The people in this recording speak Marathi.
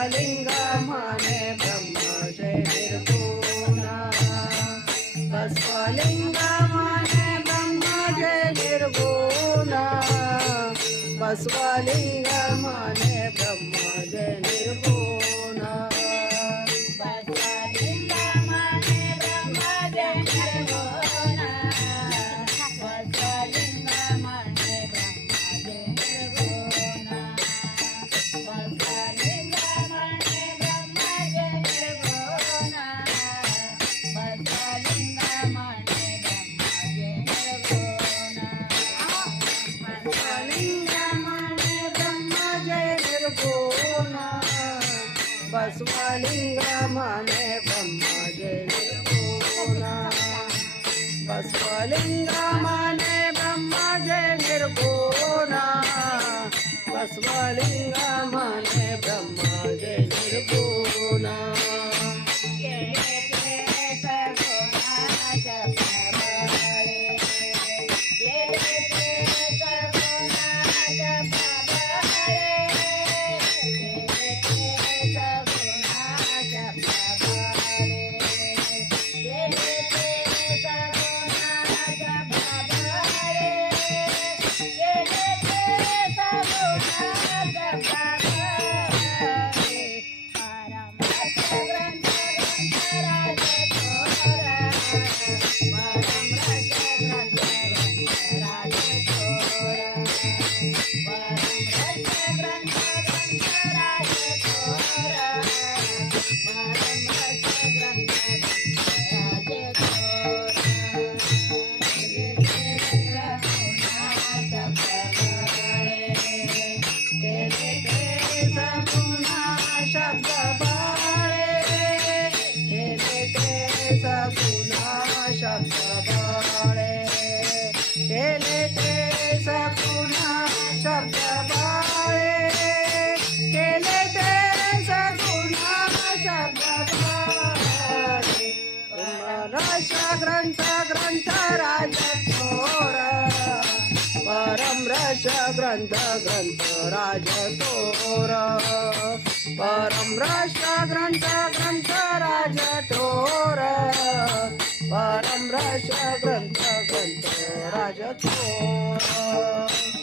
बसवलिंग म्हणे ब्रह्मजय निर्गुण बसवलिंग म्हणे ब्रह्मजय निर्गुण बसवलिंग म्हणे ब्रह्मजय निर्गुण बसवलिंग म्हणे ब्रह्मजय निर्गुण बसवलिंग म्हणे ब्रह्मजय निर्गुण बसवलिंग म्हणे ब्रह्मजय निर्गुण बसवलिंग म्हणे ब्रह्मजय निर्गुण बसवलिंग म्हणे ब्रह्मजय निर्गुण बसवलिंग म्हणे ब्रह्मजय निर्गुण बसवलिंग म्हणे ब्रह्मजय निर्गुण बसवलिंग म्हणे ब्रह्मजय निर्गुण शब्द बाळे केले ते सगुणा शब्द बाळे केले ते सगुणा शब्द बाळे रस ग्रंथ राज थोर परम रस ग्रंथ राज थोर परम रस ग्रंथ राज थोर परम रस ग्रंथ राज थोर